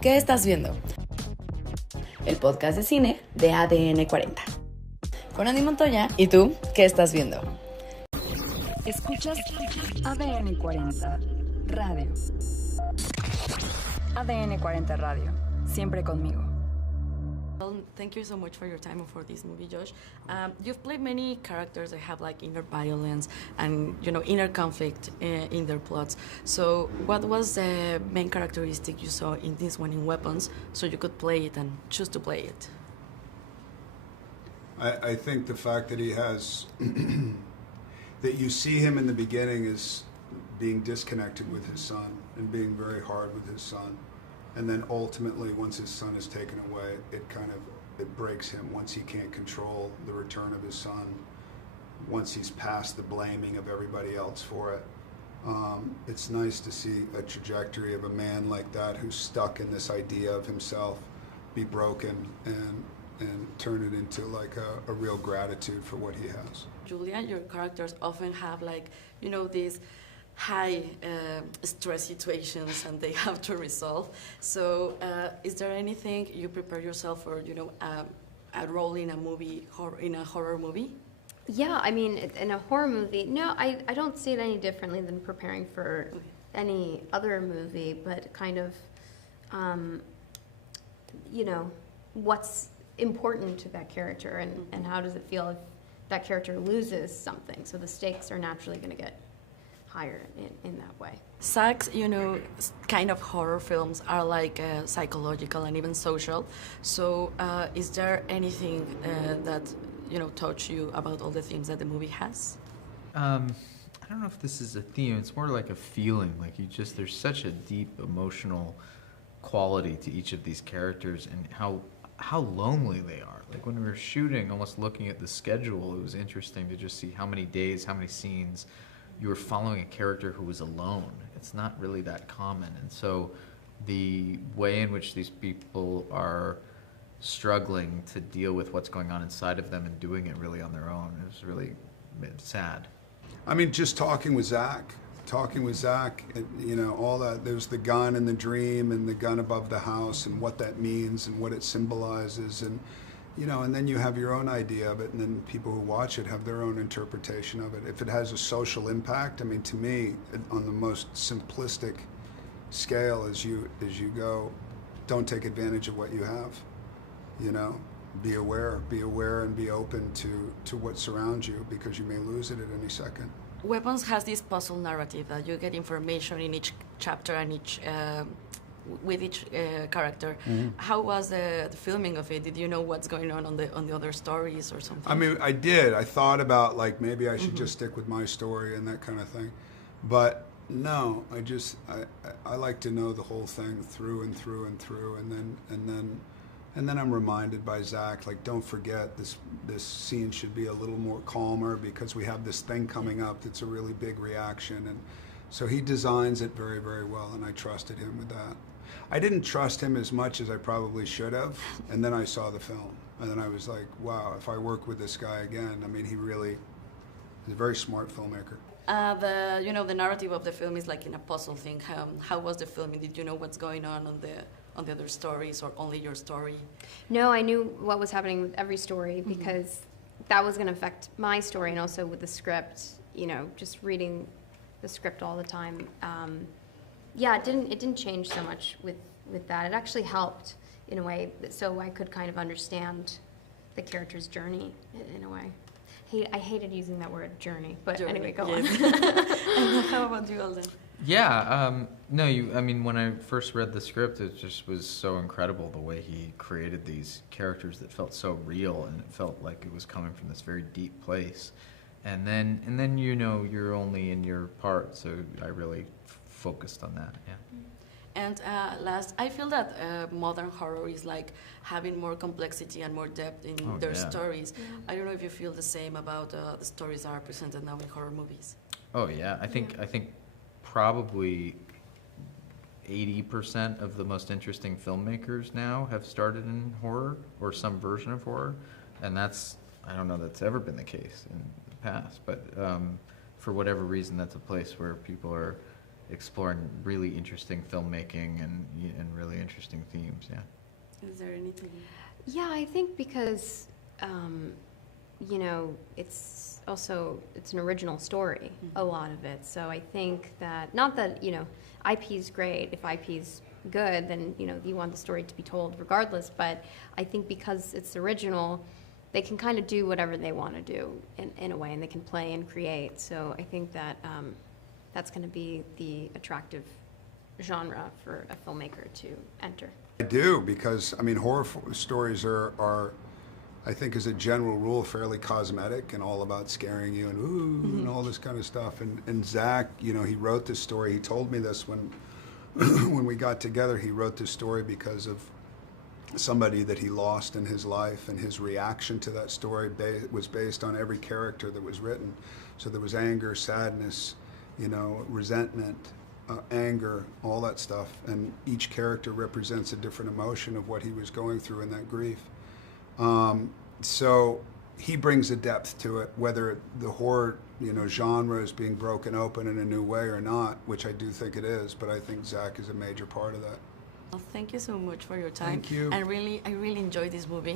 ¿Qué estás viendo? El podcast de cine de ADN 40. Con Andy Montoya. ¿Y tú? ¿Qué estás viendo? Escuchas ADN 40 Radio. ADN 40 Radio. Siempre conmigo. Well, thank you so much for your time and for this movie, Josh. You've played many characters that have like inner violence and inner conflict in their plots. So, what was the main characteristic you saw in this one in Weapons, so you could play it and choose to play it? I think the fact that he has that you see him in the beginning as being disconnected with his son and being very hard with his son. And then ultimately, once his son is taken away, it breaks him once he can't control the return of his son, once he's past the blaming of everybody else for it. It's nice to see a trajectory of a man like that who's stuck in this idea of himself be broken and turn it into like a real gratitude for what he has. Julia, your characters often have these high stress situations and they have to resolve. So is there anything you prepare yourself for, a role in a movie, in a horror movie? Yeah, I mean, in a horror movie, no, I don't see it any differently than preparing for any other movie, but kind of, what's important to that character and how does it feel if that character loses something. So the stakes are naturally going to get higher in that way. Zach's, kind of horror films are like psychological and even social. So is there anything that, touched you about all the themes that the movie has? I don't know if this is a theme. It's more like a feeling. Like there's such a deep emotional quality to each of these characters and how lonely they are. Like when we were shooting, almost looking at the schedule, it was interesting to just see how many days, how many scenes you were following a character who was alone. It's not really that common. And so the way in which these people are struggling to deal with what's going on inside of them and doing it really on their own is really sad. I mean, just talking with Zach, all that, there's the gun and the dream and the gun above the house and what that means and what it symbolizes and then you have your own idea of it, and then people who watch it have their own interpretation of it. If it has a social impact, I mean, to me, on the most simplistic scale, as you go, don't take advantage of what you have. Be aware and be open to what surrounds you, because you may lose it at any second. Weapons has this puzzle narrative that you get information in each chapter and with each character. Mm-hmm. How was the filming of it? Did you know what's going on the other stories or something? I mean, I did. I thought about maybe I should just stick with my story and that kind of thing, but no. I like to know the whole thing through and through and through, and then I'm reminded by Zach, don't forget this scene should be a little more calmer because we have this thing coming up that's a really big reaction, and so he designs it very, very well, and I trusted him with that. I didn't trust him as much as I probably should have, and then I saw the film, and then I was like, wow, if I work with this guy again, I mean, he's a very smart filmmaker. The narrative of the film is like in a puzzle thing. How was the filming? Did you know what's going on the other stories, or only your story? No, I knew what was happening with every story because that was going to affect my story, and also with the script, just reading the script all the time. It didn't change so much with that. It actually helped in a way, so I could kind of understand the character's journey in a way. I hated using that word, journey, but journey, anyway, go on. And how about you, Alden? Yeah, when I first read the script, it just was so incredible the way he created these characters that felt so real, and it felt like it was coming from this very deep place. And then you're only in your part, so I really focused on that, yeah. And last, I feel that modern horror is like having more complexity and more depth in their stories. Yeah. I don't know if you feel the same about the stories that are presented now in horror movies. Oh yeah, I think probably 80% of the most interesting filmmakers now have started in horror or some version of horror, and I don't know that's ever been the case in the past, but for whatever reason, that's a place where people are exploring really interesting filmmaking and really interesting themes. Yeah. Is there anything? Yeah, I think because, you know, it's an original story, a lot of it. So I think that, not that, you know, IP is great. If IP is good, then, you know, you want the story to be told regardless. But I think because it's original, they can kind of do whatever they want to do in a way, and they can play and create. So I think that that's going to be the attractive genre for a filmmaker to enter. I do, because, I mean, horror stories are, I think as a general rule, fairly cosmetic and all about scaring you and ooh, and all this kind of stuff. And Zach, you know, he wrote this story. He told me this when when we got together. He wrote this story because of somebody that he lost in his life, and his reaction to that story was based on every character that was written. So there was anger, sadness, you know, resentment, anger, all that stuff, and each character represents a different emotion of what he was going through in that grief. So he brings a depth to it, whether the horror, you know, genre is being broken open in a new way or not, which I do think it is, but I think Zach is a major part of that. Well, thank you so much for your time. Thank you. I really enjoyed this movie.